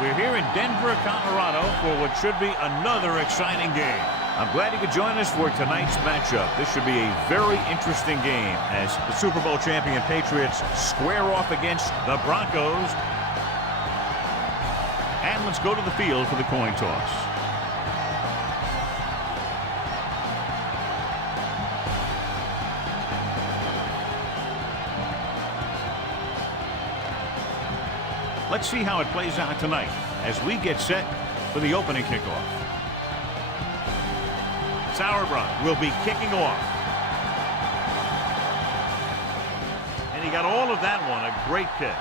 We're here in Denver, Colorado for what should be another exciting game. I'm glad you could join us for tonight's matchup. This should be a very interesting game as the Super Bowl champion Patriots square off against the Broncos. And let's go to the field for the coin toss. Let's see how it plays out tonight as we get set for the opening kickoff. Sauerbrunn will be kicking off. And he got all of that one. A great kick.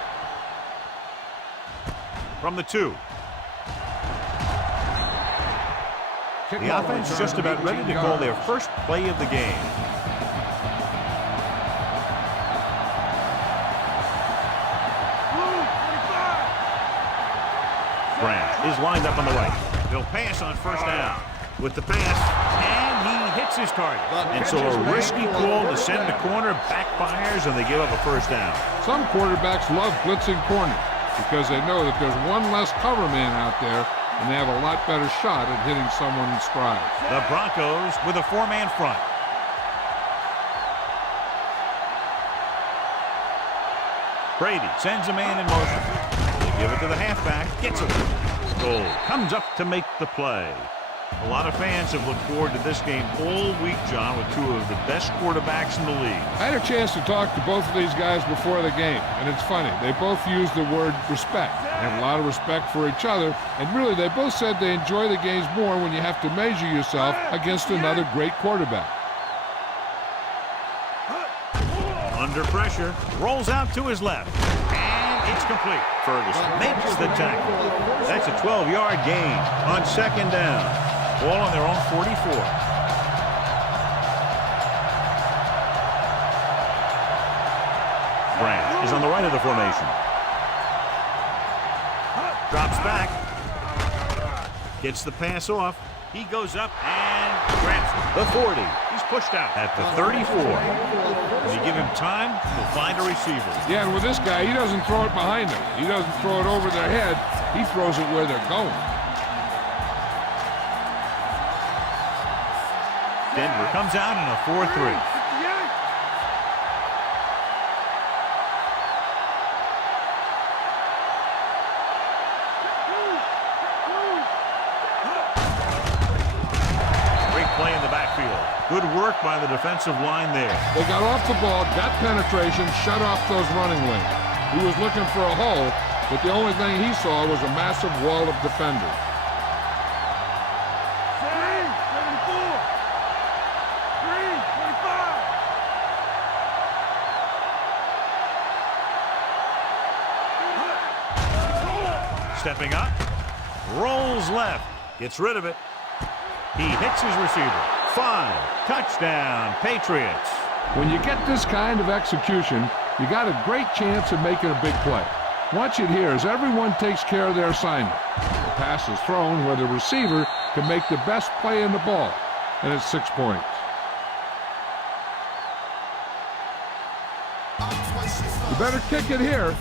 From the 2. The offense just about ready to call their first play of the game. Is lined up on the right. They'll pass on first down. With the pass, and he hits his target. And so a risky call to send the corner backfires, and they give up a first down. Some quarterbacks love blitzing corners because they know that there's one less cover man out there, and they have a lot better shot at hitting someone in stride. The Broncos with a 4-man front. Brady sends a man in motion. They give it to the halfback. Gets it. Goal comes up to make the play. A lot of fans have looked forward to this game all week, John, with 2 of the best quarterbacks in the league. I had a chance to talk to both of these guys before the game, and it's funny. They both use the word respect. They have a lot of respect for each other, and really they both said they enjoy the games more when you have to measure yourself against another great quarterback. Under pressure, rolls out to his left. It's complete. Ferguson makes the tackle. That's a 12-yard gain on second down. Ball on their own 44. Branch is on the right of the formation. Drops back. Gets the pass off. He goes up and grabs it. The 40. He's pushed out at the 34. When you give him time, he'll find a receiver. Yeah, and with this guy, he doesn't throw it behind him. He doesn't throw it over their head. He throws it where they're going. Denver comes out in a 4-3. Good work by the defensive line there. They got off the ball, got penetration, shut off those running lanes. He was looking for a hole, but the only thing he saw was a massive wall of defenders. Stepping up, rolls left, gets rid of it. He hits his receiver. 5, touchdown, Patriots. When you get this kind of execution, you got a great chance of making a big play. Watch it here as everyone takes care of their assignment. The pass is thrown where the receiver can make the best play in the ball, and it's 6 points. You better kick it here.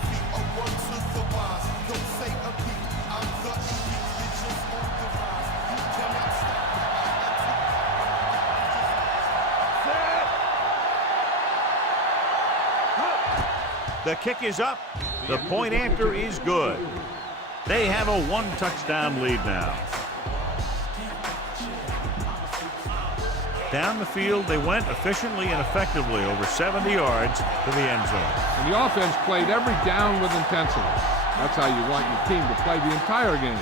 The kick is up. The point after is good. They have a 1-touchdown lead now. Down the field, they went efficiently and effectively over 70 yards to the end zone. And the offense played every down with intensity. That's how you want your team to play the entire game.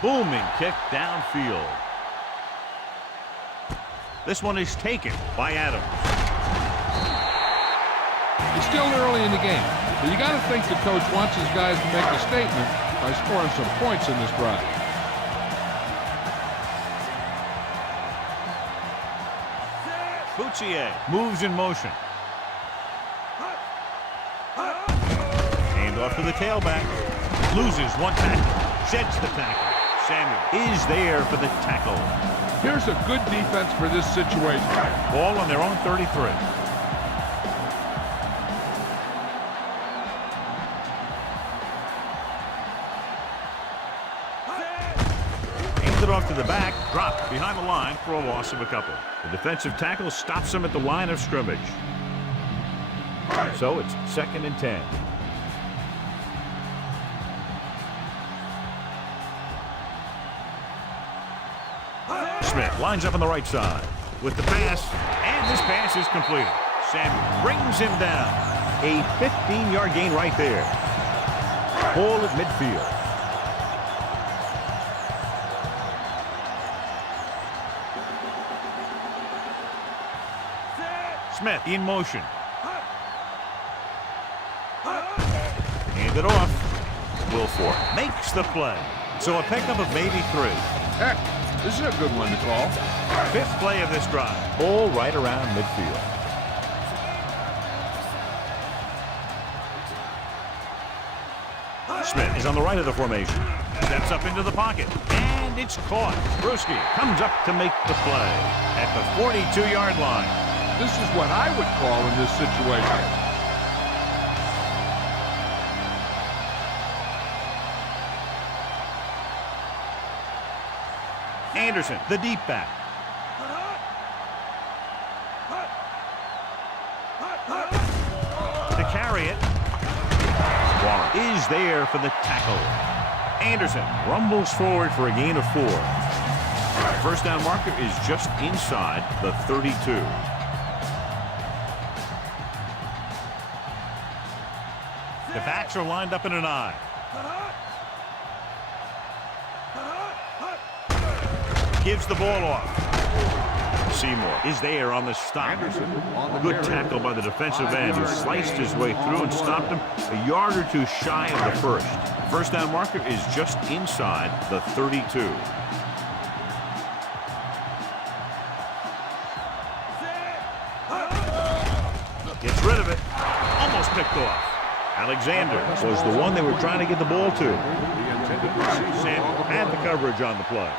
Booming kick downfield. This one is taken by Adams. It's still early in the game, but you got to think the coach wants his guys to make a statement by scoring some points in this drive. Boutier moves in motion. Hand off to the tailback. Loses one tackle. Sheds the tackle. Samuel is there for the tackle. Here's a good defense for this situation. Ball on their own 33. the back, dropped behind the line for a loss of a couple. The defensive tackle stops him at the line of scrimmage. So it's 2nd and 10. Smith lines up on the right side with the pass, and this pass is completed. Samuel brings him down. A 15-yard gain right there. Ball at midfield. Smith in motion. Hand it off. Wilfork makes the play. So a pickup of maybe 3. Heck, this is a good one to call. 5th play of this drive. Ball right around midfield. Smith is on the right of the formation. Steps up into the pocket. And it's caught. Bruschi comes up to make the play at the 42-yard line. This is what I would call in this situation. Anderson, the deep back. To carry it. Warren is there for the tackle. Anderson rumbles forward for a gain of 4. First down marker is just inside the 32. The backs are lined up in an I. Gives the ball off. Seymour is there on the stop. Good tackle by the defensive end who sliced his way through and stopped him a yard or 2 shy of the first. First down marker is just inside the 32. Gets rid of it. Almost picked off. Alexander was the one they were trying to get the ball to. Samuel had the coverage on the play.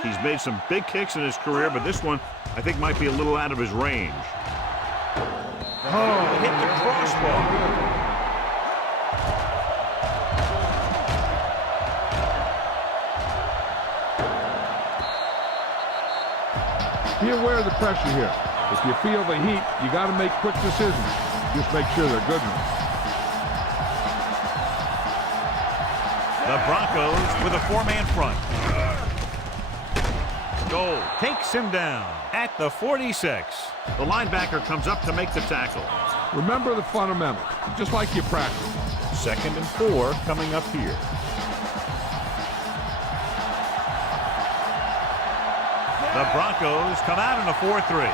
He's made some big kicks in his career, but this one I think might be a little out of his range. Oh, hit the crossbar. Be aware of the pressure here. If you feel the heat, you got to make quick decisions. Just make sure they're good ones. The Broncos with a 4-man front. Goal takes him down at the 46. The linebacker comes up to make the tackle. Remember the fundamentals, just like you practice. 2nd and 4 coming up here. The Broncos come out in a 4-3.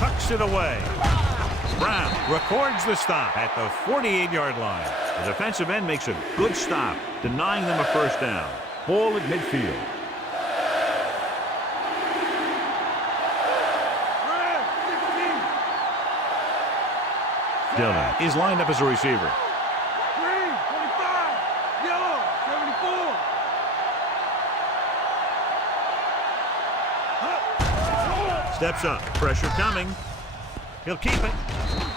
Tucks it away. Brown records the stop at the 48-yard line. The defensive end makes a good stop, denying them a first down. Ball at midfield. Dillon is lined up as a receiver. Green, 25. Yellow, 74. Steps up. Pressure coming. He'll keep it.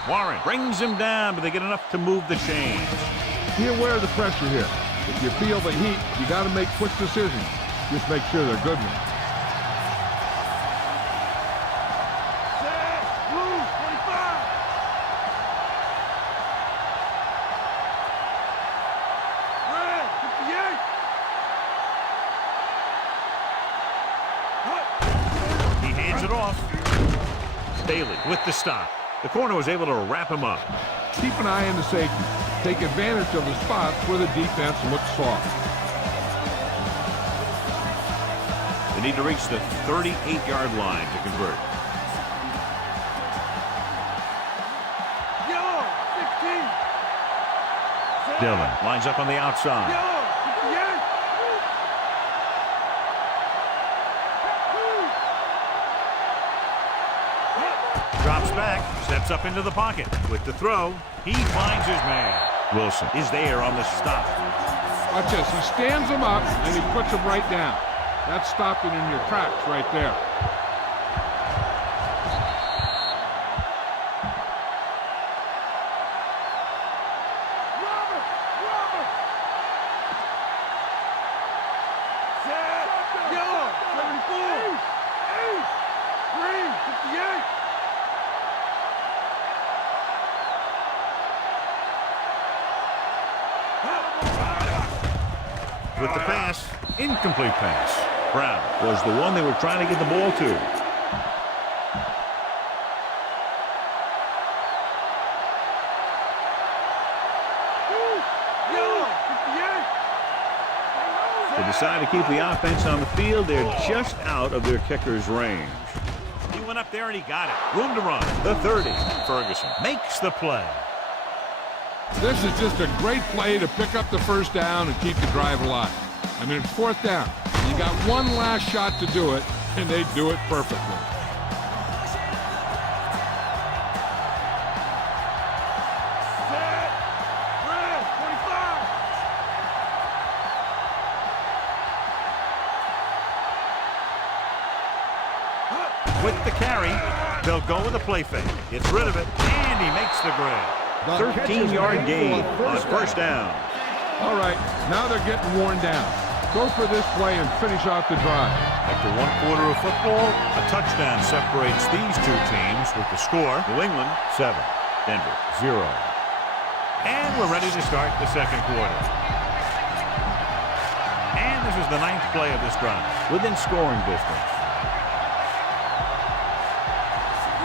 Warren brings him down, but they get enough to move the chains. Be aware of the pressure here. If you feel the heat, you got to make quick decisions. Just make sure they're good ones. Set, blue, 25. Red, 58. He hands it off. Bailey with the stop. The corner was able to wrap him up. Keep an eye on the safety. Take advantage of the spots where the defense looks soft. They need to reach the 38-yard line to convert. Yellow, 16. Dillon lines up on the outside. Yellow, 58. Drops back, steps up into the pocket. With the throw, he finds his man. Wilson is there on the stop. Watch this. He stands them up, and he puts them right down. That's stopping in your tracks right there. Set. Yellow. 74. Ace. Green. 58. With the pass, incomplete pass. Brown was the one they were trying to get the ball to. Yellow. 58. They decide to keep the offense on the field. They're just out of their kicker's range. He went up there and he got it. Room to run. The 30. Ferguson makes the play. This is just a great play to pick up the first down and keep the drive alive. I mean, it's fourth down. You got one last shot to do it, and they do it perfectly. Set. Red. 25. With the carry, they'll go with a play fake. Gets rid of it, and he makes the grab. 13-yard gain on first down. All right, now they're getting worn down. Go for this play and finish out the drive. After one quarter of football, a touchdown separates these two teams with the score. New England 7, Denver 0. And we're ready to start the second quarter. And this is the 9th play of this drive, within scoring distance.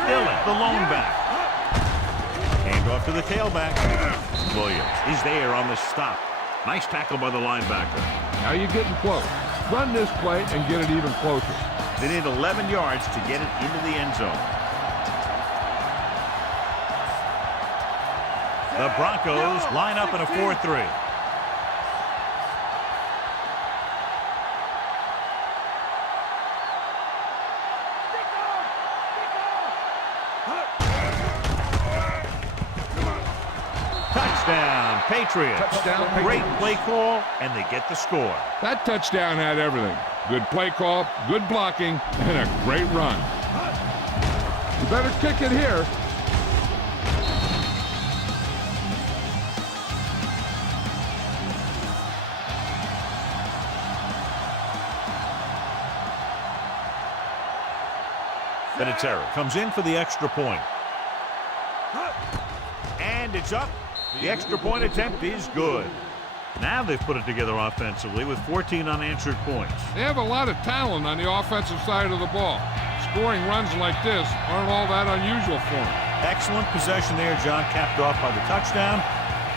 Dillon, the lone back. Hand off to the tailback. Williams is there on the stop. Nice tackle by the linebacker. Now you're getting close. Run this play and get it even closer. They need 11 yards to get it into the end zone. The Broncos line up in a 4-3. Touchdown, Patriots. Touchdown, Patriots. Great play call, and they get the score. That touchdown had everything. Good play call, good blocking, and a great run. You better kick it here. Terrell comes in for the extra point. And it's up. The extra point attempt is good. Now they've put it together offensively with 14 unanswered points. They have a lot of talent on the offensive side of the ball. Scoring runs like this aren't all that unusual for them. Excellent possession there, John, capped off by the touchdown.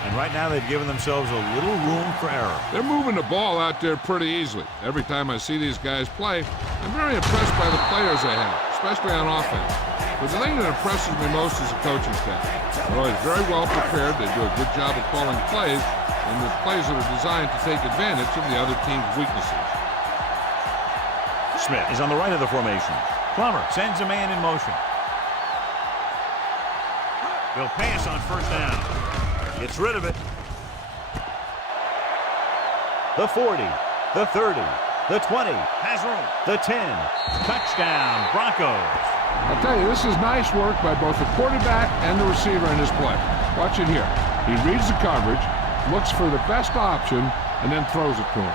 And right now they've given themselves a little room for error. They're moving the ball out there pretty easily. Every time I see these guys play, I'm very impressed by the players they have, especially on offense. But the thing that impresses me most is the coaching staff. They're always very well prepared. They do a good job of calling plays, and the plays that are designed to take advantage of the other team's weaknesses. Smith is on the right of the formation. Plummer sends a man in motion. They'll pass on first down. Gets rid of it. The 40, the 30, the 20, has room, the 10. Touchdown, Broncos. I'll tell you, this is nice work by both the quarterback and the receiver in this play. Watch it here. He reads the coverage, looks for the best option, and then throws it to him.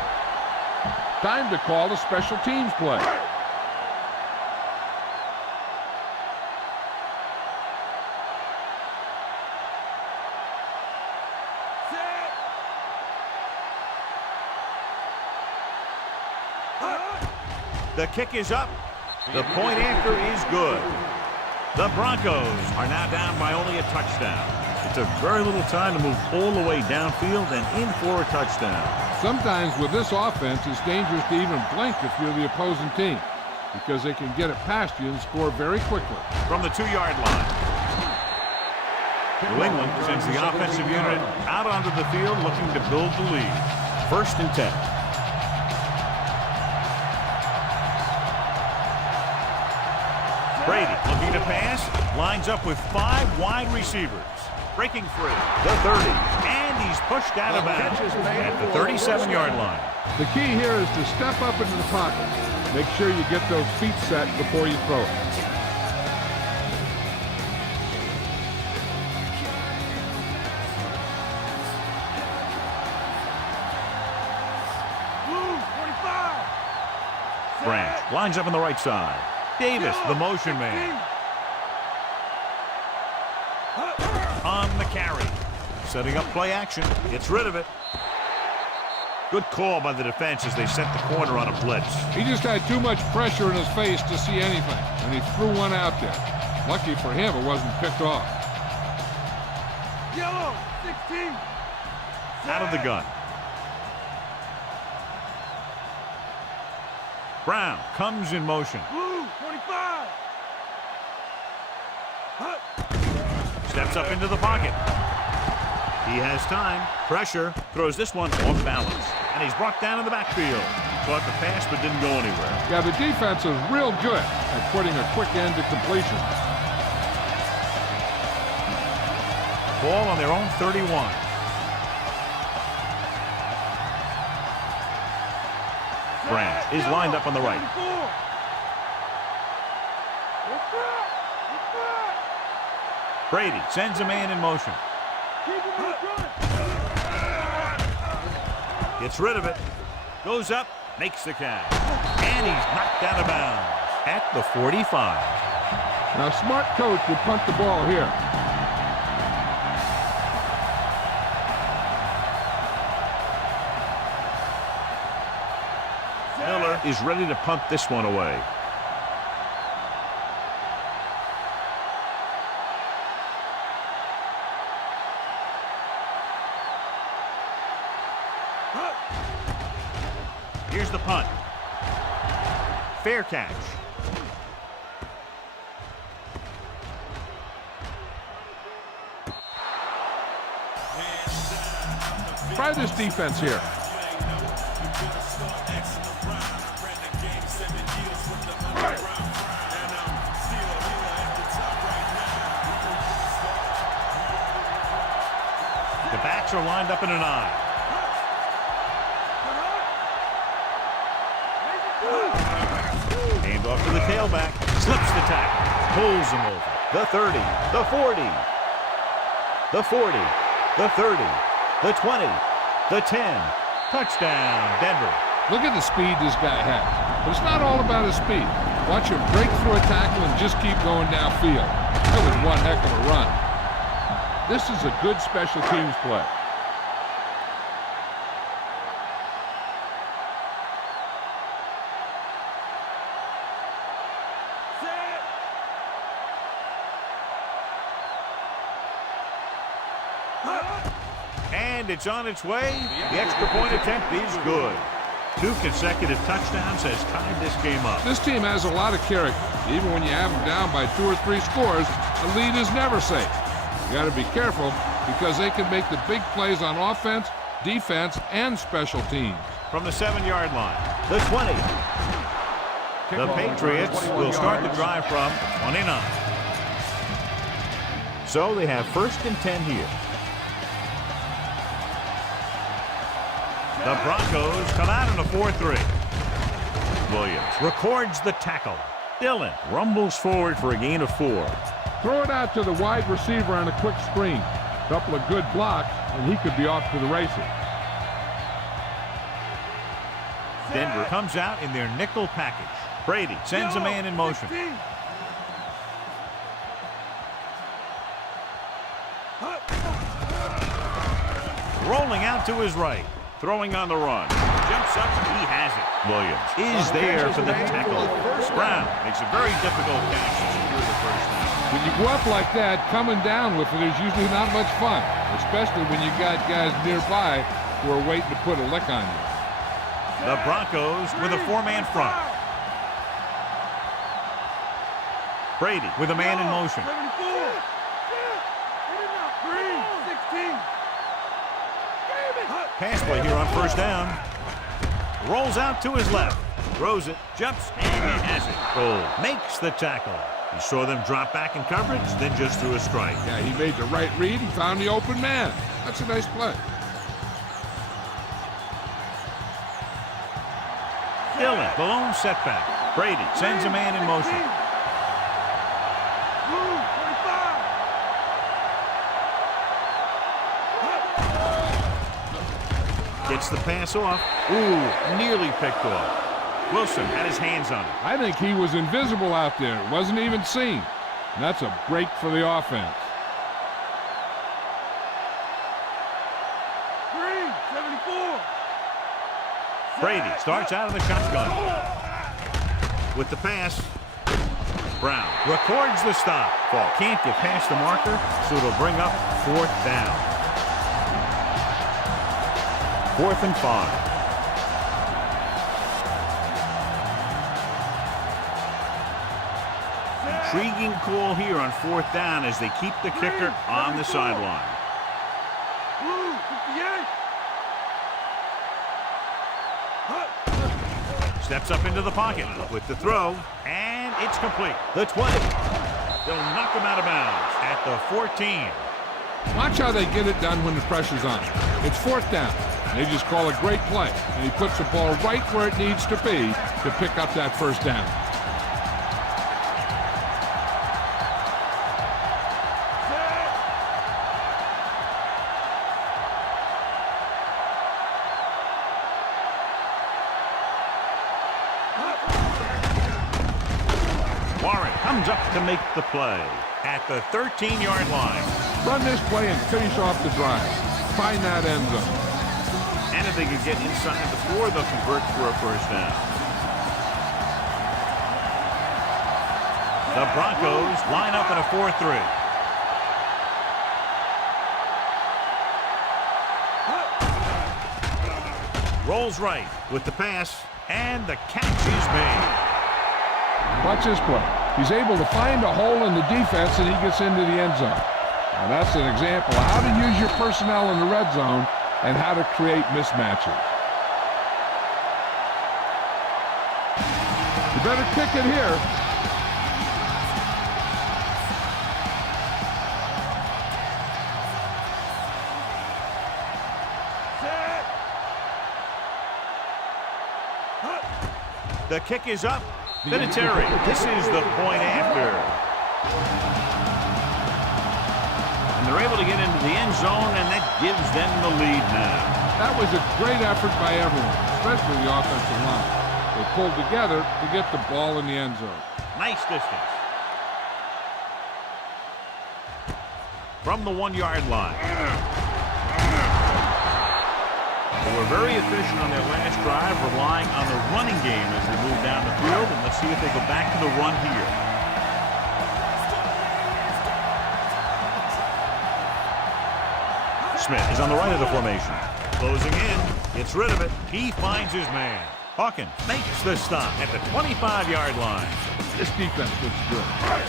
Time to call the special teams play. The kick is up. The point anchor is good. The Broncos are now down by only a touchdown. It took very little time to move all the way downfield and in for a touchdown. Sometimes with this offense, it's dangerous to even blink if you're the opposing team, because they can get it past you and score very quickly. From the 2-yard line. New England sends the offensive unit out onto the field looking to build the lead. 1st and 10. Brady looking to pass, lines up with 5 wide receivers. breaking free. The 30, and he's pushed out of bounds at the 37-yard line. The key here is to step up into the pocket. Make sure you get those feet set before you throw it. Branch lines up on the right side. Davis, the motion man. On the carry. Setting up play action. Gets rid of it. Good call by the defense as they set the corner on a blitz. He just had too much pressure in his face to see anything, and he threw one out there. Lucky for him, it wasn't picked off. Yellow, 16. Out of the gun. Brown comes in motion. Blue, 25. Steps up into the pocket. He has time. Pressure. Throws this one off balance. And he's brought down in the backfield. Caught the pass but didn't go anywhere. Yeah, the defense is real good at putting a quick end to completion. Ball on their own 31. Branch is lined up on the right. Brady sends a man in motion. Gets rid of it. Goes up. Makes the catch. And he's knocked out of bounds at the 45. Now, a smart coach would punt the ball here. Miller is ready to punt this one away. Here's the punt. Fair catch. Try this defense here. The backs are lined up in an eye. Hand off to the tailback. Slips the tackle. Pulls him over. The 30. The 40. The 40. The 30. The 20. The 10. Touchdown, Denver. Look at the speed this guy has. But it's not all about his speed. Watch him break through a tackle and just keep going downfield. That was one heck of a run. This is a good special teams play. And it's on its way. The extra point attempt is good. 2 consecutive touchdowns has tied this game up. This team has a lot of character. Even when you have them down by 2 or 3 scores, a lead is never safe. You got to be careful because they can make the big plays on offense, defense, and special teams. From the 7-yard line, the 20. The Patriots will start the drive from 29. So they have 1st and 10 here. The Broncos come out in a 4-3. Williams records the tackle. Dillon rumbles forward for a gain of 4. Throw it out to the wide receiver on a quick screen. Couple of good blocks, and he could be off to the races. Denver comes out in their nickel package. Brady sends a man in motion. Rolling out to his right. Throwing on the run. Jumps up. He has it. Williams is there for the tackle. Brown makes a very difficult catch to secure the first down. When you go up like that, coming down with it is usually not much fun, especially when you got guys nearby who are waiting to put a lick on you. The Broncos with a 4-man front. Brady with a man in motion. 74. 16. Pass play here on first down. Rolls out to his left. Throws it. Jumps. And he has it. Oh, makes the tackle. He saw them drop back in coverage, then just threw a strike. Yeah, he made the right read. He found the open man. That's a nice play. Dillon, the lone setback. Brady sends a man in motion. Gets the pass off. Ooh, nearly picked off. Wilson had his hands on it. I think he was invisible out there. Wasn't even seen. And that's a break for the offense. 74. Brady starts out of the shotgun. With the pass, Brown records the stop. Can't get past the marker, so it'll bring up 4th down. 4th and 5. Intriguing call here on 4th down as they keep the kicker on the sideline. Blue, 58. Steps up into the pocket with the throw, and it's complete. The 20. They'll knock him out of bounds at the 14. Watch how they get it done when the pressure's on. It's 4th down. They just call a great play, and he puts the ball right where it needs to be to pick up that 1st down. Warren comes up to make the play at the 13-yard line. Run this play and finish off the drive. Find that end zone. And if they can get inside the 4, they'll convert for a 1st down. The Broncos line up in a 4-3. Rolls right with the pass, and the catch is made. Watch this play. He's able to find a hole in the defense, and he gets into the end zone. Now that's an example of how to use your personnel in the red zone and how to create mismatches. You better kick it here. The kick is up. Vinatieri, this is the point after. And they're able to get into the end zone, and that gives them the lead now. That was a great effort by everyone, especially the offensive line. They pulled together to get the ball in the end zone. Nice distance. From the 1-yard line. They were very efficient on their last drive, relying on the running game as they move down the field. And let's see if they go back to the run here. Smith is on the right of the formation. Closing in. Gets rid of it. He finds his man. Hawkins makes the stop at the 25-yard line. This defense looks good.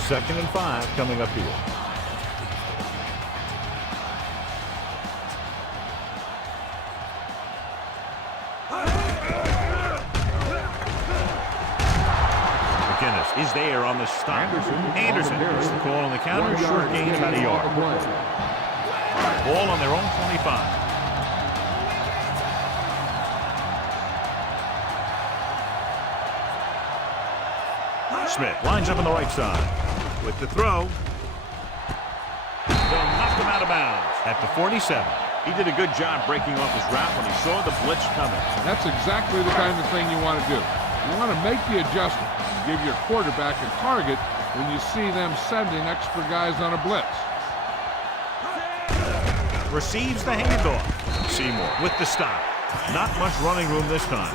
2nd and 5 coming up here. Is there on the stop. Anderson is the call on the counter. Short gain about a yard. Ball on their own 25. Smith lines up on the right side with the throw. They'll knock him out of bounds at the 47. He did a good job breaking off his route when he saw the blitz coming. That's exactly the kind of thing you want to do. You want to make the adjustment. Give your quarterback a target when you see them sending extra guys on a blitz. Receives the handoff. Seymour with the stop. Not much running room this time.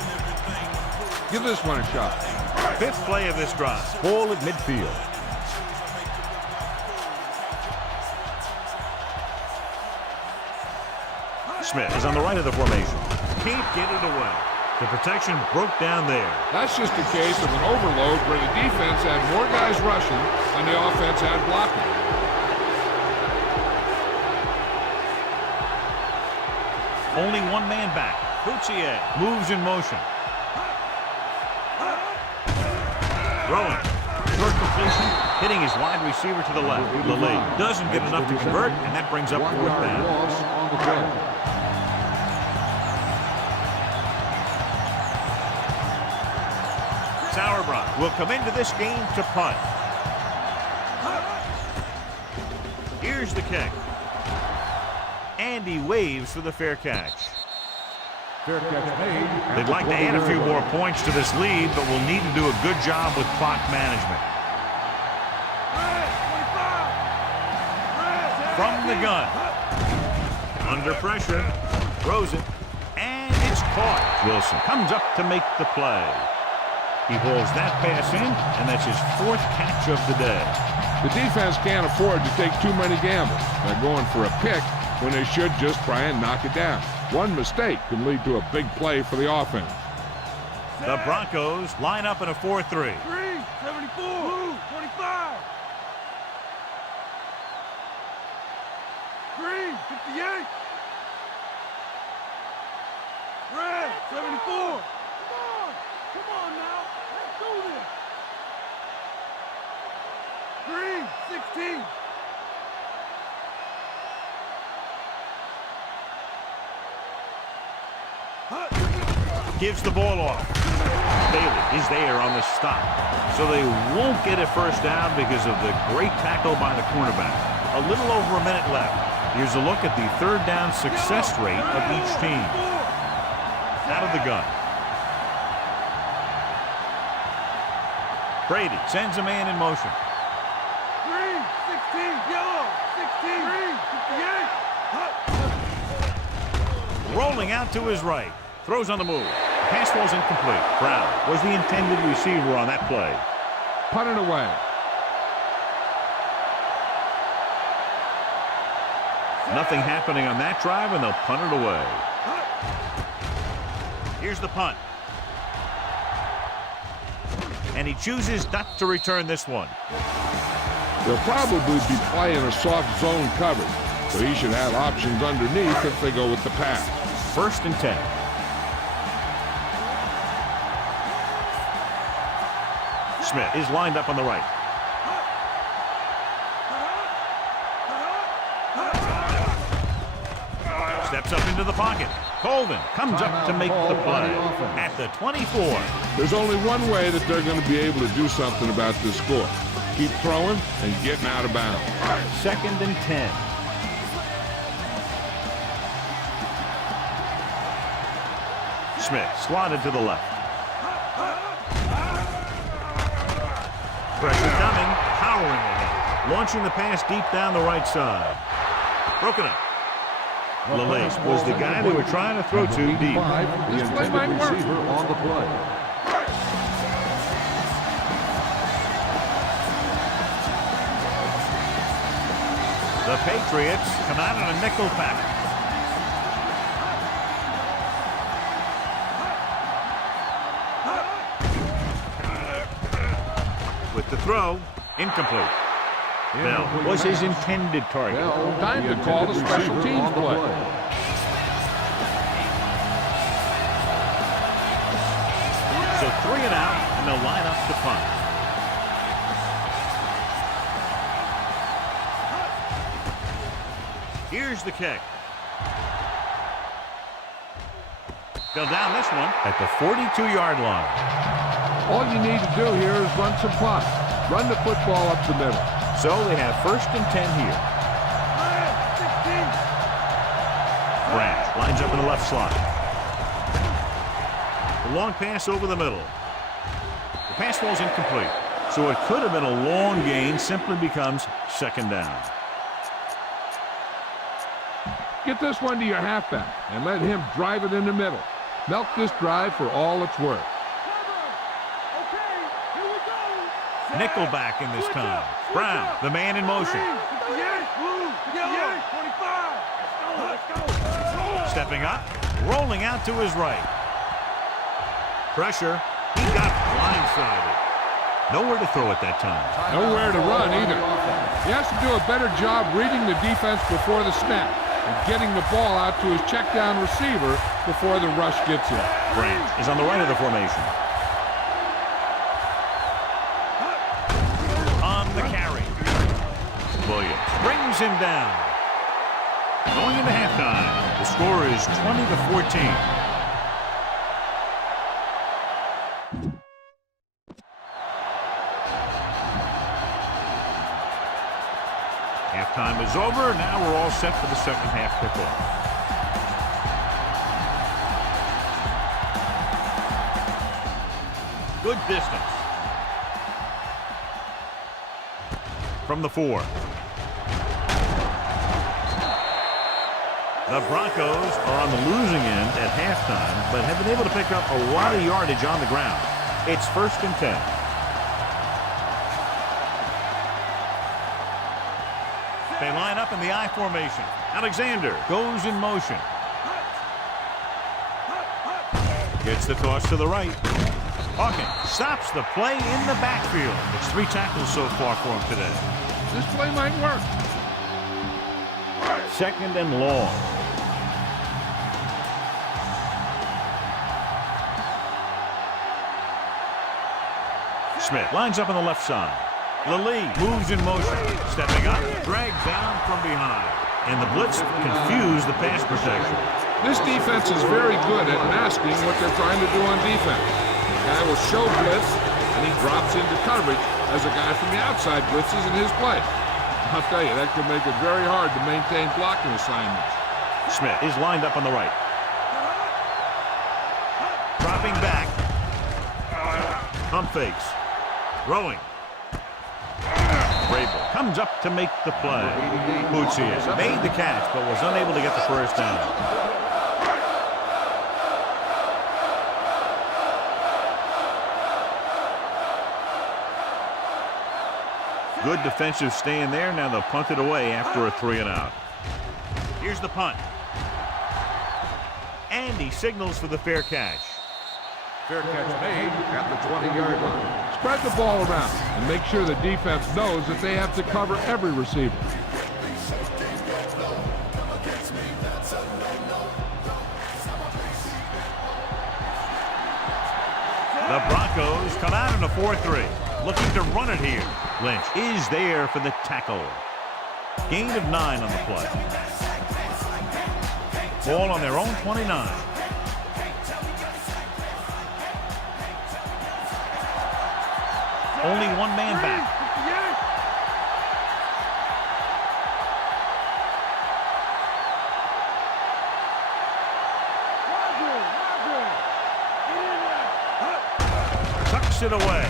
Give this one a shot. 5th play of this drive. Ball at midfield. Smith is on the right of the formation. Can't get it away. The protection broke down there. That's just a case of an overload where the defense had more guys rushing and the offense had blocking. Only one man back. Coutier moves in motion. Throwing. Short completion. Hitting his wide receiver to the left. Lilly doesn't get enough to convert, and that brings up fourth down. Sauerbrunn will come into this game to punt. Here's the kick. And he waves for the fair catch. Fair catch made. They'd like to add a few more points to this lead, but will need to do a good job with clock management. From the gun. Under pressure. Throws it. And it's caught. Wilson comes up to make the play. He hauls that pass in, and that's his fourth catch of the day. The defense can't afford to take too many gambles. They're going for a pick when they should just try and knock it down. One mistake can lead to a big play for the offense. The Broncos line up in a 4-3. 3, 74, 25. 3, 58. Red, 74. Come on now. Let's do this. 3, 16. Gives the ball off. Bailey is there on the stop. So they won't get a first down because of the great tackle by the cornerback. A little over a minute left. Here's a look at the third down success rate of each team. Out of the gun. Brady sends a man in motion. 3, 16, yellow, 16, 3, 58. Rolling out to his right. Throws on the move. Pass falls incomplete. Brown was the intended receiver on that play. Punted away. Nothing happening on that drive, and they'll punt it away. Here's the punt. And he chooses not to return this one. They'll probably be playing a soft zone coverage, so he should have options underneath if they go with the pass. 1st and 10. Smith is lined up on the right. Steps up into the pocket. Colvin comes up to make the play at the 24. There's only one way that they're going to be able to do something about this score. Keep throwing and getting out of bounds. 2nd and 10. Smith slotted to the left. Pressure coming, powering ahead. Launching the pass deep down the right side. Broken up. Lilly was the guy they were trying to throw to deep. The intended receiver on the play. The Patriots come out in a nickel package. With the throw, incomplete. Bell was his intended target. Time to call the special teams play. So 3 and out, and they'll line up to punt. Here's the kick. Fell down this one at the 42-yard line. All you need to do here is run some punts. Run the football up the middle. So they have 1st and 10 here. Branch lines up in the left slot. The long pass over the middle. The pass falls incomplete. So it could have been a long gain, simply becomes 2nd down. Get this one to your halfback and let him drive it in the middle. Milk this drive for all it's worth. Nickelback in this time. Brown, the man in motion. Stepping up, rolling out to his right. Pressure. He got blindsided. Nowhere to throw at that time. Nowhere to run either. He has to do a better job reading the defense before the snap and getting the ball out to his check down receiver before the rush gets him. Branch is on the right of the formation. On the carry. brings him down. Going into halftime, the score is 20-14. Halftime is over. Now we're all set for the second half kickoff. Good distance. From the 4. The Broncos are on the losing end at halftime, but have been able to pick up a lot of yardage on the ground. It's 1st and 10. They line up in the I formation. Alexander goes in motion. Gets the toss to the right. Hawkins stops the play in the backfield. It's 3 tackles so far for him today. This play might work. 2nd and long. Smith lines up on the left side. Lilly moves in motion. Stepping up, dragged down from behind. And the blitz confused the pass protection. This defense is very good at masking what they're trying to do on defense. The guy will show blitz, and he drops into coverage as a guy from the outside blitzes in his play. I'll tell you, that can make it very hard to maintain blocking assignments. Smith is lined up on the right. Dropping back. Pump fakes. Throwing. Vrabel comes up to make the play. Mucius made the catch, but was unable to get the first down. Good defensive stand there. Now they'll punt it away after a 3 and out. Here's the punt. And he signals for the fair catch. Fair catch made at the 20-yard line. Spread the ball around and make sure the defense knows that they have to cover every receiver. The Broncos come out in a 4-3. Looking to run it here. Lynch is there for the tackle. Gain of 9 on the play. Ball on their own 29. Only one man back. Tucks it away.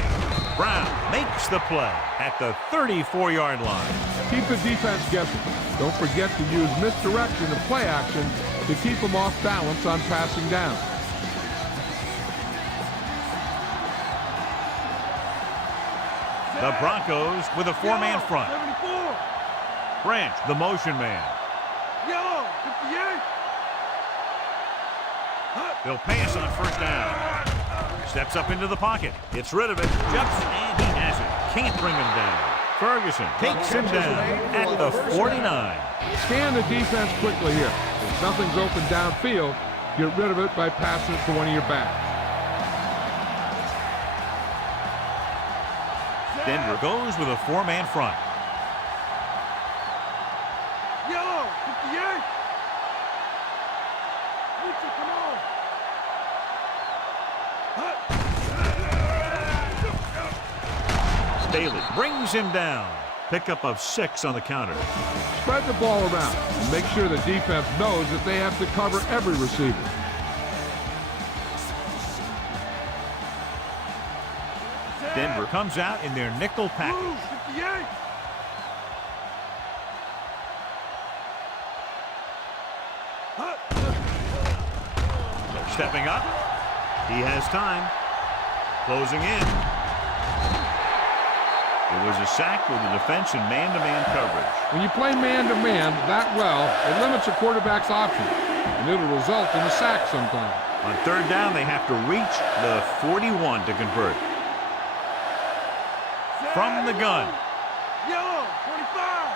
Brown makes the play at the 34-yard line. Keep the defense guessing. Don't forget to use misdirection and play action to keep them off balance on passing down. The Broncos with a 4-man front. 74. Branch, the motion man. Yellow, 58. They'll pass on first down. Steps up into the pocket. Gets rid of it. Jumps, and he has it. Can't bring him down. Ferguson takes him down at the 49. Scan the defense quickly here. If something's open downfield, get rid of it by passing it to one of your backs. Denver goes with a 4-man front. Yellow, 58. Richard, come on. Bailey brings him down. Pickup of 6 on the counter. Spread the ball around and make sure the defense knows that they have to cover every receiver. Denver comes out in their nickel package. Blue, 58. Stepping up. He has time. Closing in. It was a sack with the defense in man-to-man coverage. When you play man-to-man that well, it limits a quarterback's options, and it'll result in a sack sometimes. On third down, they have to reach the 41 to convert. From the gun. Yellow, 25.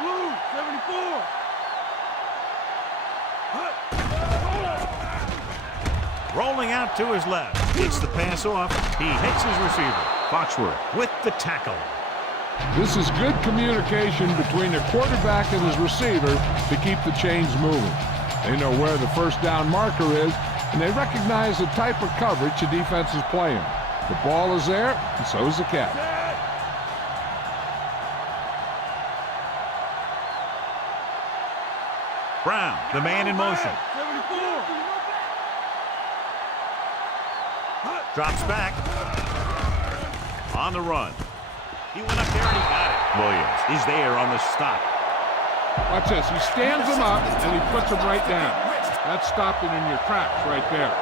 Blue, 74. Rolling out to his left. Gets the pass off. He hits his receiver. Foxworth with the tackle. This is good communication between the quarterback and his receiver to keep the chains moving. They know where the first down marker is, and they recognize the type of coverage the defense is playing. The ball is there, and so is the catch. Brown, the man in motion. 74. Drops back. On the run. He went up there and he got it. Williams is there on the stop. Watch this. He stands him up, and he puts him right down. That's stopping in your tracks right there.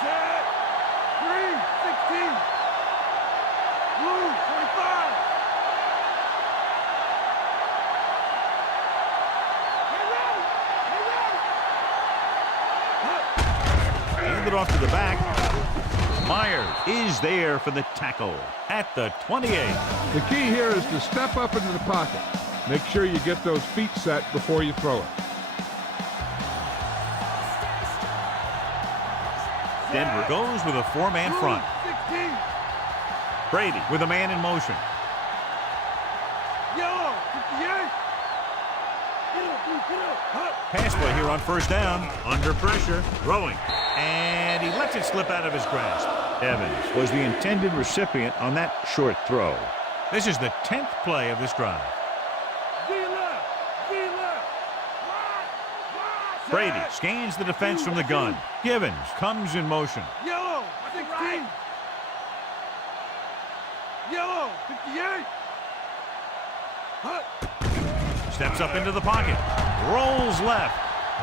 Set. Green, 16. Blue, 25. Hand it off to the back. Myers is there for the tackle at the 28. The key here is to step up into the pocket. Make sure you get those feet set before you throw it. Denver goes with a four-man front. 16. Brady with a man in motion. Yellow, 58. Get up, dude, get up. Pass play here on first down. Under pressure. Throwing. And he lets it slip out of his grasp. Evans was the intended recipient on that short throw. This is the 10th play of this drive. D left, D left. Brady scans the defense from the gun. Givens comes in motion. Yellow, 16. Yellow, 58. Steps up into the pocket. Rolls left.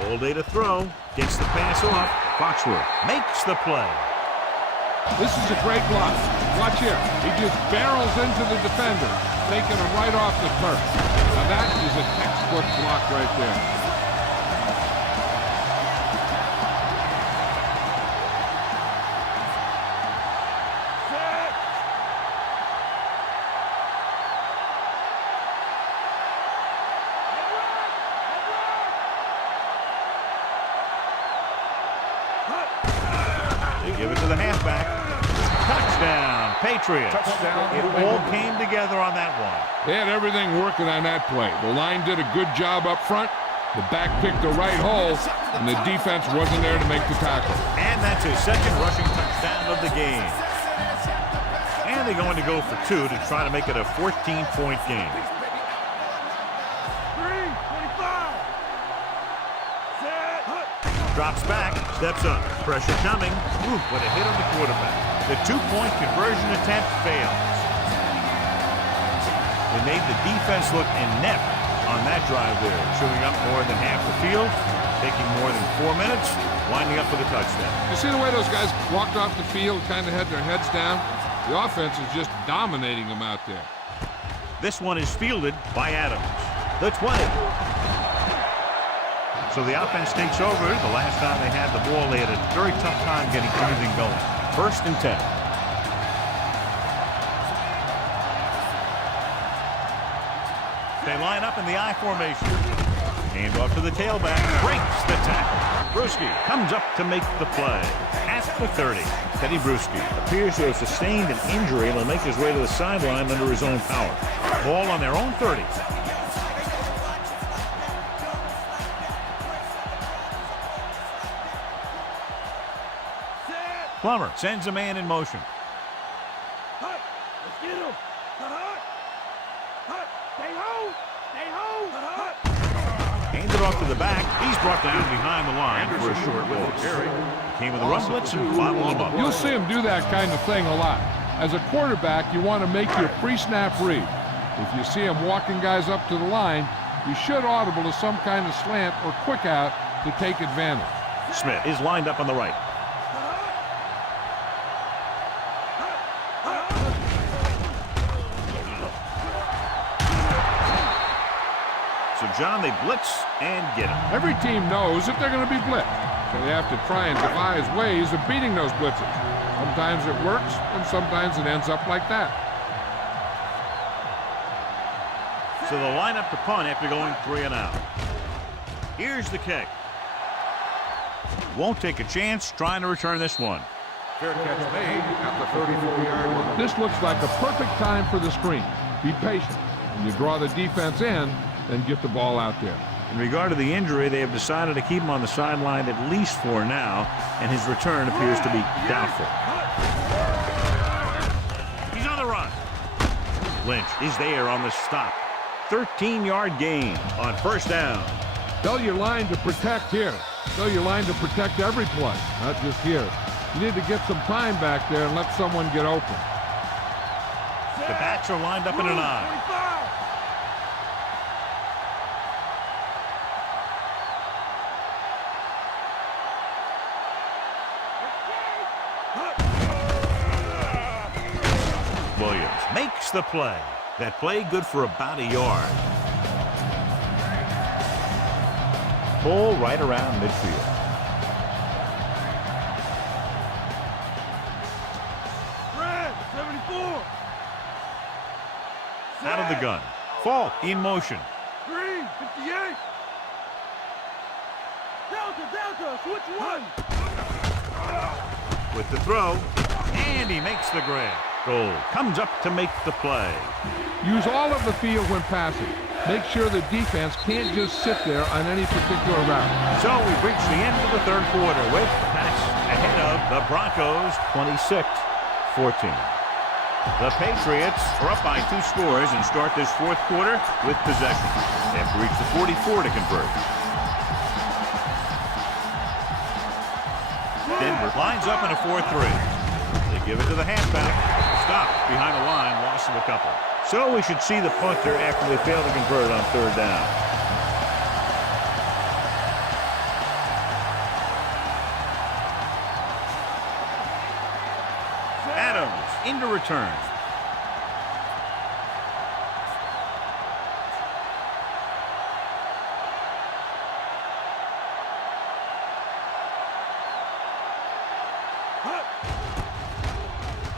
All day to throw. Gets the pass off. Foxworth makes the play. This is a great block. Watch here. He just barrels into the defender, taking him right off the turf. Now that is a textbook block right there. Give it to the halfback. Touchdown, Patriots. It all came together on that one. They had everything working on that play. The line did a good job up front. The back picked the right hole, and the defense wasn't there to make the tackle. And that's his second rushing touchdown of the game. And they're going to go for two to try to make it a 14-point game. 25. Set. Drops back, steps up. Pressure coming. Ooh, what a hit on the quarterback. The two-point conversion attempt fails. They made the defense look inept on that drive there. Chewing up more than half the field, taking more than 4 minutes, winding up with a touchdown. You see the way those guys walked off the field, kind of had their heads down? The offense is just dominating them out there. This one is fielded by Adams. The 20. So the offense takes over. The last time they had the ball, they had a very tough time getting anything going. 1st and 10. They line up in the I formation. Hand off to the tailback. Breaks the tackle. Bruschi comes up to make the play. At the 30. Teddy Bruschi appears to have sustained an injury and will make his way to the sideline under his own power. Ball on their own 30. Plummer sends a man in motion. Let's get him. Stay home. Stay home. Hands it off to the back. He's brought down behind the line for a short loss. Came with a run blitz and followed him up. You'll see him do that kind of thing a lot. As a quarterback, you want to make your pre-snap read. If you see him walking guys up to the line, you should audible to some kind of slant or quick out to take advantage. Smith is lined up on the right. So, John, they blitz and get him. Every team knows that they're going to be blitzed, so they have to try and devise ways of beating those blitzes. Sometimes it works, and sometimes it ends up like that. So they'll line up to punt after going 3 and out. Here's the kick. Won't take a chance trying to return this one. Fair catch made at the 34-yard line. This looks like a perfect time for the screen. Be patient. When you draw the defense in, then get the ball out there. In regard to the injury, they have decided to keep him on the sideline at least for now, and his return appears to be doubtful. He's on the run. Lynch is there on the stop. 13-yard gain on first down. Tell your line to protect here. Tell your line to protect every play, not just here. You need to get some time back there and let someone get open. The backs are lined up in an eye. Williams makes the play. That play good for about a yard. Ball right around midfield. Out of the gun. Falk in motion. Green, 58. Delta, switch one. With the throw, and he makes the grab. Goal comes up to make the play. Use all of the field when passing. Make sure the defense can't just sit there on any particular route. So we've reached the end of the third quarter with the Pats ahead of the Broncos 26-14. The Patriots are up by 2 scores and start this fourth quarter with possession. They have to reach the 44 to convert. Denver lines up in a 4-3. They give it to the halfback. Stop behind the line, loss of a couple. So we should see the punter after they fail to convert on third down. Adams into return.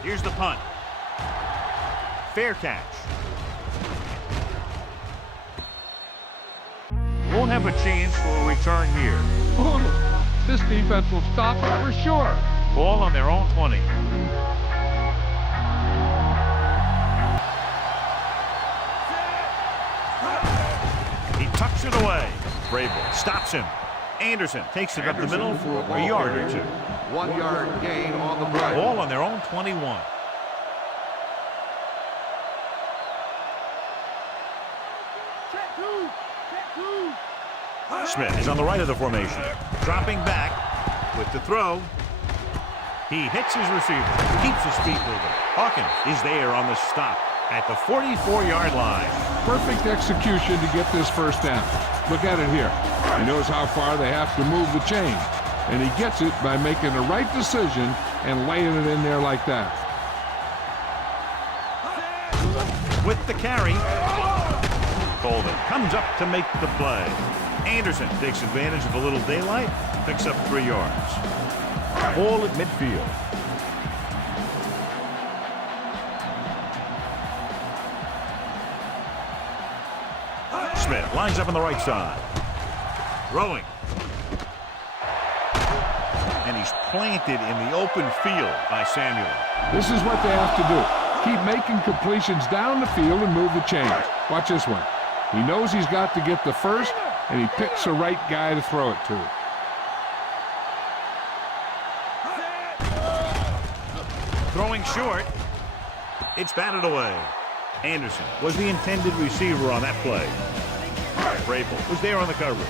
Here's the punt. Fair catch. Won't have a chance for a return here. Oh, this defense will stop it for sure. Ball on their own 20. He tucks it away. Vrabel stops him. Anderson takes it up the middle for a yard or 2. 1 yard gain on the play. Ball on their own 21. Smith is on the right of the formation. Dropping back with the throw. He hits his receiver. Keeps his feet moving. Hawkins is there on the stop at the 44-yard line. Perfect execution to get this first down. Look at it here. He knows how far they have to move the chain. And he gets it by making the right decision and laying it in there like that. With the carry. Colvin comes up to make the play. Anderson takes advantage of a little daylight. Picks up 3 yards. Ball at midfield. Smith lines up on the right side. Throwing. And he's planted in the open field by Samuel. This is what they have to do. Keep making completions down the field and move the chains. Watch this one. He knows he's got to get the first, and he picks the right guy to throw it to. Throwing short. It's batted away. Anderson was the intended receiver on that play. Vrabel was there on the coverage.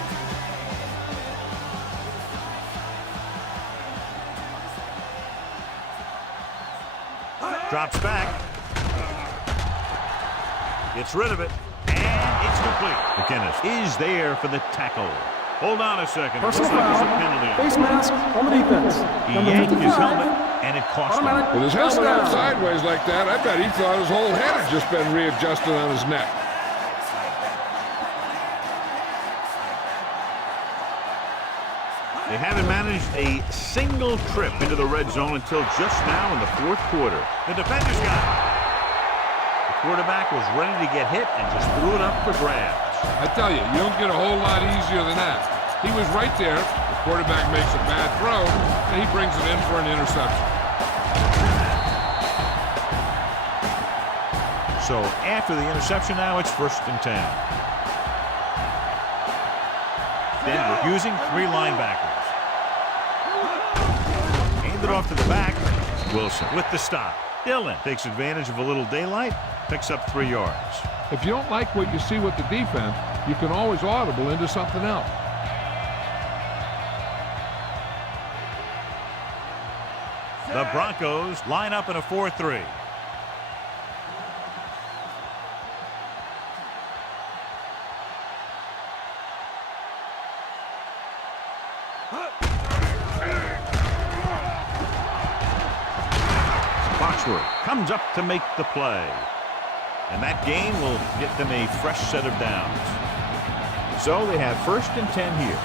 Drops back. Gets rid of it. And it's complete. McInnes is there for the tackle. Hold on a second. Personal Looks like there's a foul. penalty. Face mask on the defense. He Number yanked his 55. helmet, and it cost him. Automatic. With his First helmet out down. sideways like that, I bet he thought his whole head had just been readjusted on his neck. They haven't managed a single trip into the red zone until just now in the fourth quarter. The defenders got it. The quarterback was ready to get hit and just threw it up for grabs. I tell you, you don't get a whole lot easier than that. He was right there. The quarterback makes a bad throw, and he brings it in for an interception. So after the interception now, it's 1st and 10. Denver using 3 linebackers. Hand it off to the back. Wilson with the stop. Dillon takes advantage of a little daylight, picks up 3 yards. If you don't like what you see with the defense, you can always audible into something else. The Broncos line up in a 4-3. Comes up to make the play. And that gain will get them a fresh set of downs. So they have 1st and 10 here.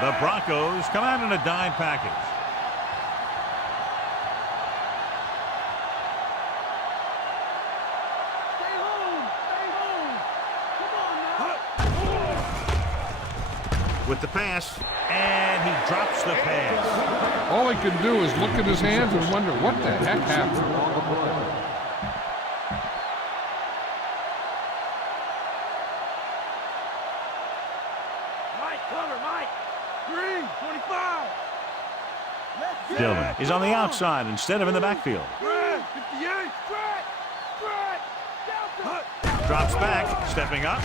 The Broncos come out in a dime package. Stay home. Stay home. Come on now. With the pass, and he drops the pass. All he can do is look at his hands and wonder what the heck happened. Mike, cover, Mike. Green, 25. Dillon is on the outside instead of in the backfield. Green, 58. Strike. Strike. Drops back, stepping up,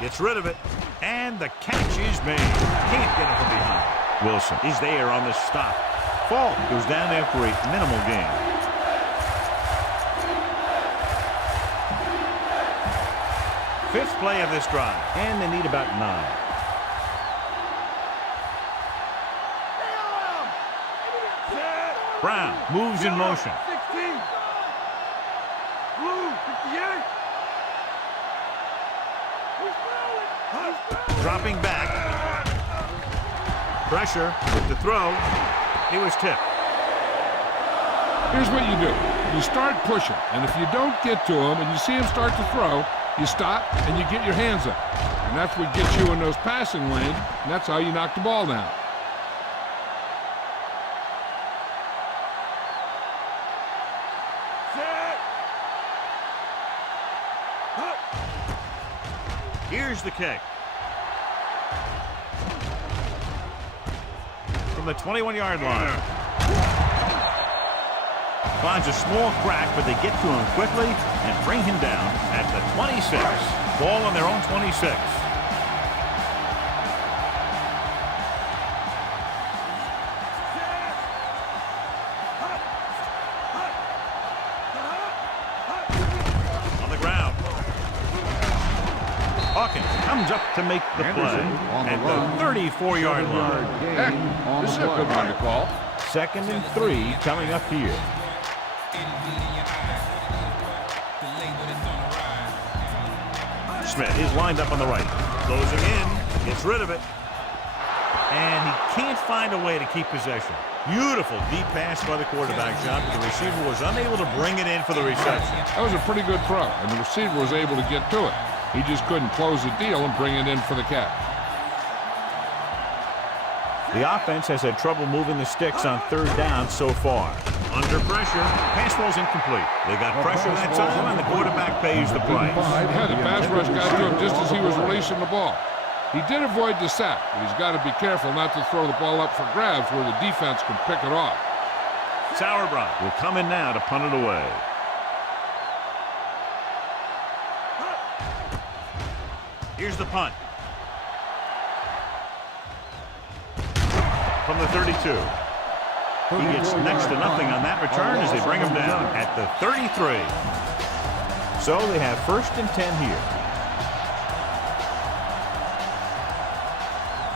gets rid of it, and the catch is made. Can't get it from behind. Wilson is there on the stop. Fall goes down after a minimal gain. Fifth play of this drive, and they need about 9. Brown moves in motion. 16. Blue, 58. Dropping back. Pressure with the throw. He was tipped. Here's what you do. You start pushing, and if you don't get to him and you see him start to throw, you stop and you get your hands up. And that's what gets you in those passing lanes, and that's how you knock the ball down. Here's the kick. From the 21-yard line. Finds a small crack, but they get to him quickly and bring him down at the 26. Ball on their own 26. On the ground. Hawkins comes up to make the play at the 34-yard line. Heck, this is a good one to call. 2nd and 3 coming up here. Smith is lined up on the right. Closing in, gets rid of it. And he can't find a way to keep possession. Beautiful deep pass by the quarterback, John, but the receiver was unable to bring it in for the reception. That was a pretty good throw, and the receiver was able to get to it. He just couldn't close the deal and bring it in for the catch. The offense has had trouble moving the sticks on 3rd down so far. Under pressure, pass ball's incomplete. They got pressure that time, and the quarterback pays the price. Yeah, the pass rush got to him just as he was releasing the ball. He did avoid the sack, but he's got to be careful not to throw the ball up for grabs where the defense can pick it off. Sauerbrei will come in now to punt it away. Here's the punt. From the 32. He gets next to nothing on that return as they bring him down at the 33. So they have 1st and 10 here.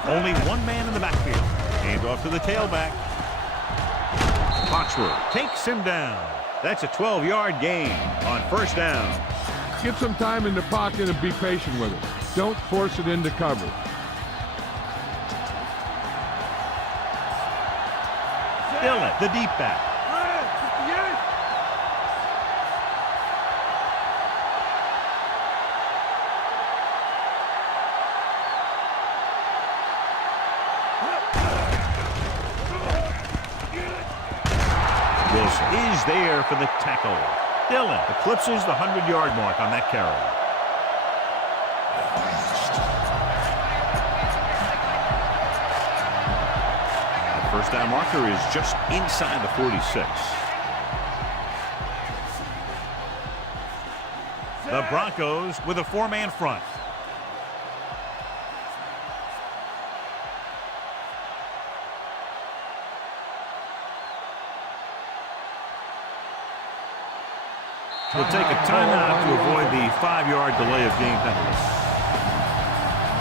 Only one man in the backfield. Hand off to the tailback. Foxworth takes him down. That's a 12-yard gain on 1st down. Get some time in the pocket and be patient with it. Don't force it into coverage. Dillon, the deep back. is there for the tackle. Dillon eclipses the 100-yard mark on that carry. The first down marker is just inside the 46. The Broncos with a four-man front. We'll take a timeout to avoid the 5-yard delay of game penalty.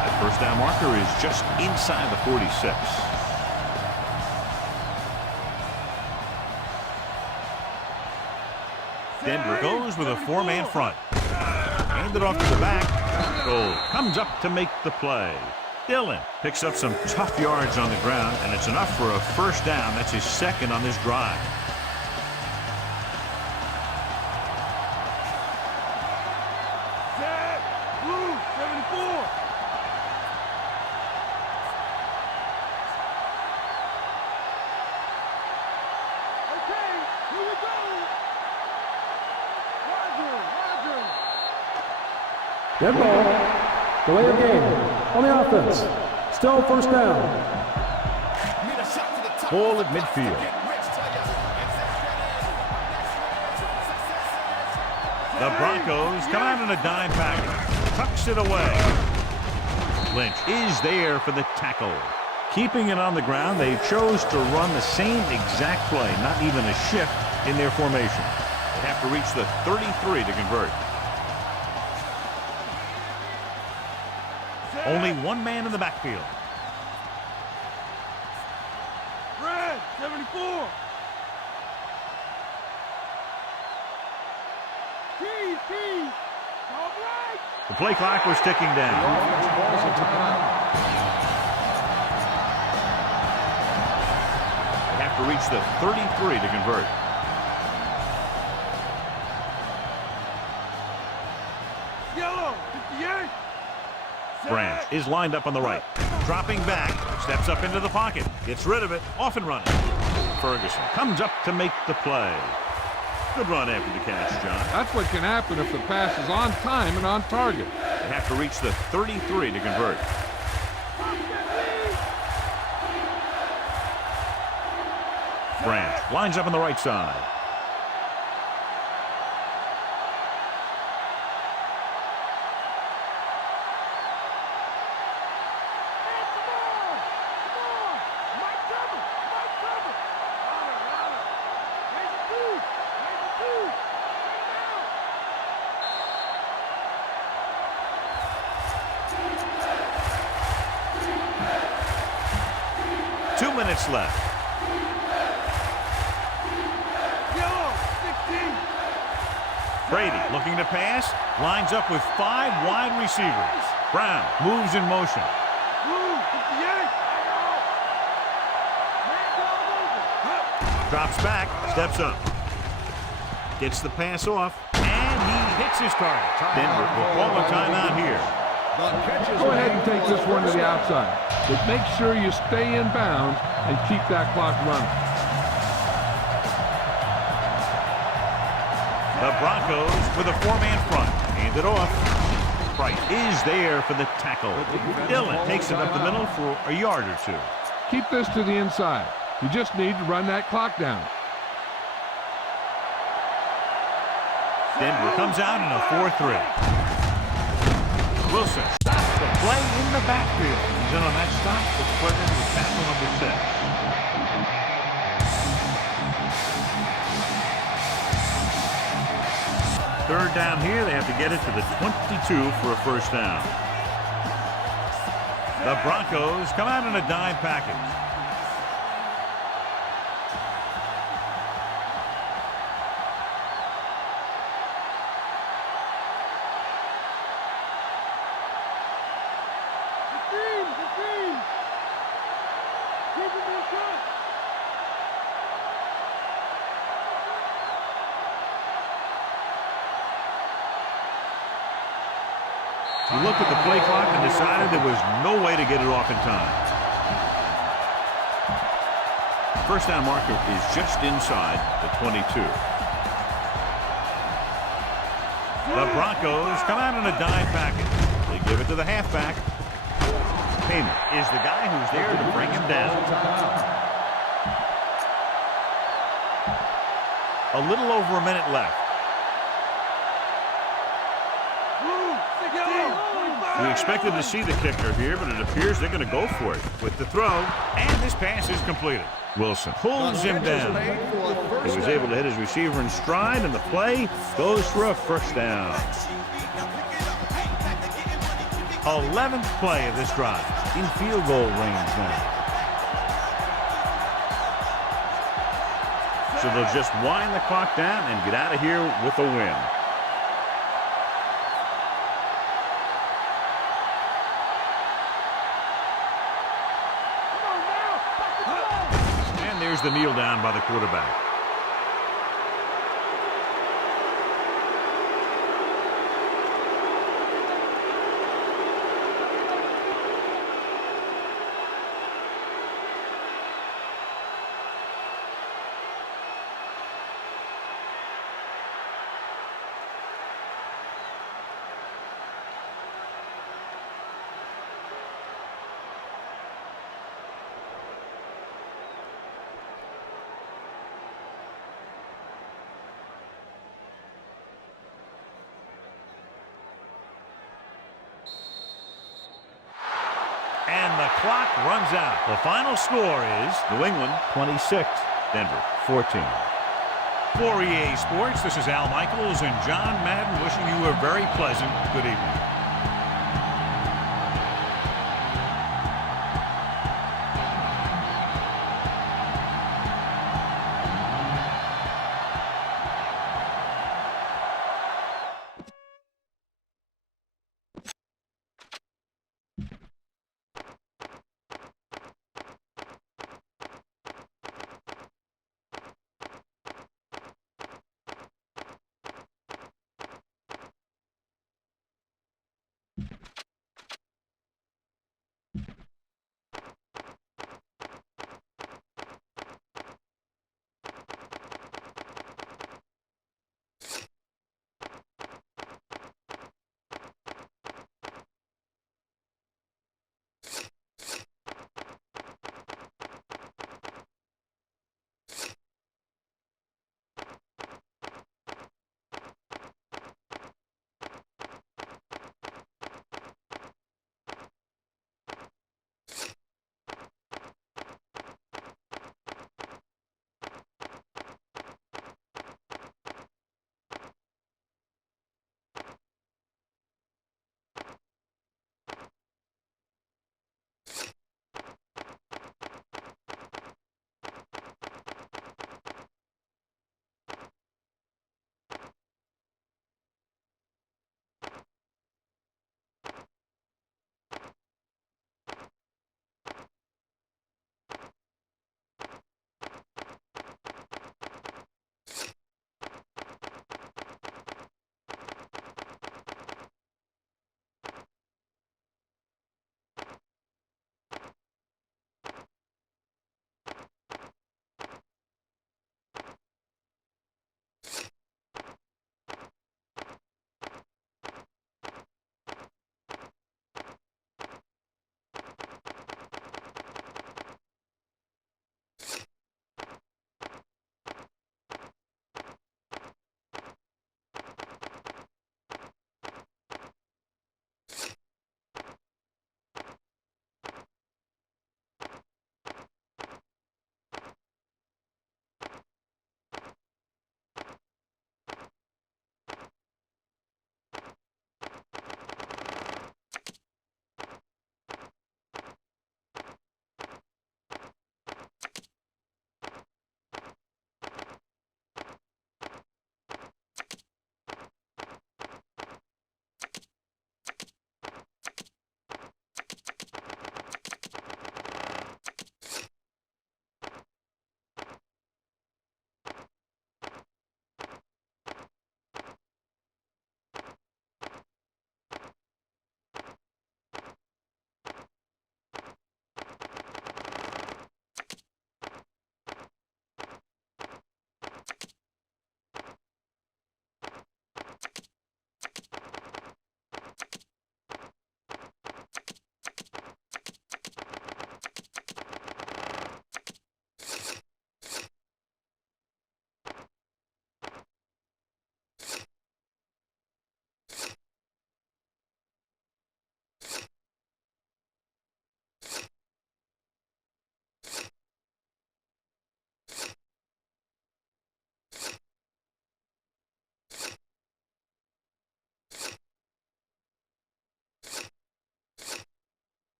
That first down marker is just inside the 46. Denver goes with a four-man front. Handed off to the back. Goal comes up to make the play. Dillon picks up some tough yards on the ground, and it's enough for a first down. That's his second on this drive. Dead ball. Delay of game. On the offense. Still first down. Ball at midfield. The Broncos come out in a dime package. Tucks it away. Lynch is there for the tackle. Keeping it on the ground, they chose to run the same exact play, not even a shift in their formation. They have to reach the 33 to convert. Only one man in the backfield. Red, 74. Keys. All right. The play clock was ticking down. They have to reach the 33 to convert. Yellow, 58. Branch is lined up on the right. Dropping back, steps up into the pocket, gets rid of it, off and running. Ferguson comes up to make the play. Good run after the catch, John. That's what can happen if the pass is on time and on target. They have to reach the 33 to convert. Branch lines up on the right side. Left. Brady looking to pass, lines up with 5 wide receivers. Brown moves in motion. Drops back, steps up. Gets the pass off, and he hits his target. Denver will call a timeout here. Go ahead and take this one to the outside, but make sure you stay in bounds and keep that clock running. The Broncos with a four-man front. Handed off. Price is there for the tackle. Dillon takes it up the middle for a yard or two. Keep this to the inside. You just need to run that clock down. Denver comes out in a 4-3. Wilson stops the play in the backfield. He's in on that stop to put in with tackle number 6. Third down here, they have to get it to the 22 for a first down. The Broncos come out in a dime package. He looked at the play clock and decided there was no way to get it off in time. first down marker is just inside the 22. The Broncos come out in a dime package. They give it to the halfback. Seymour is the guy who's there to bring him down. A little over a minute left. We expected to see the kicker here, but it appears they're going to go for it with the throw, and this pass is completed. Wilson pulls him down. He was able to hit his receiver in stride, and the play goes for a first down. 11th play of this drive in field goal range now. So they'll just wind the clock down and get out of here with a win. And there's the kneel down by the quarterback. And the clock runs out. The final score is New England 26, Denver 14. For EA Sports, this is Al Michaels and John Madden wishing you a very pleasant good evening.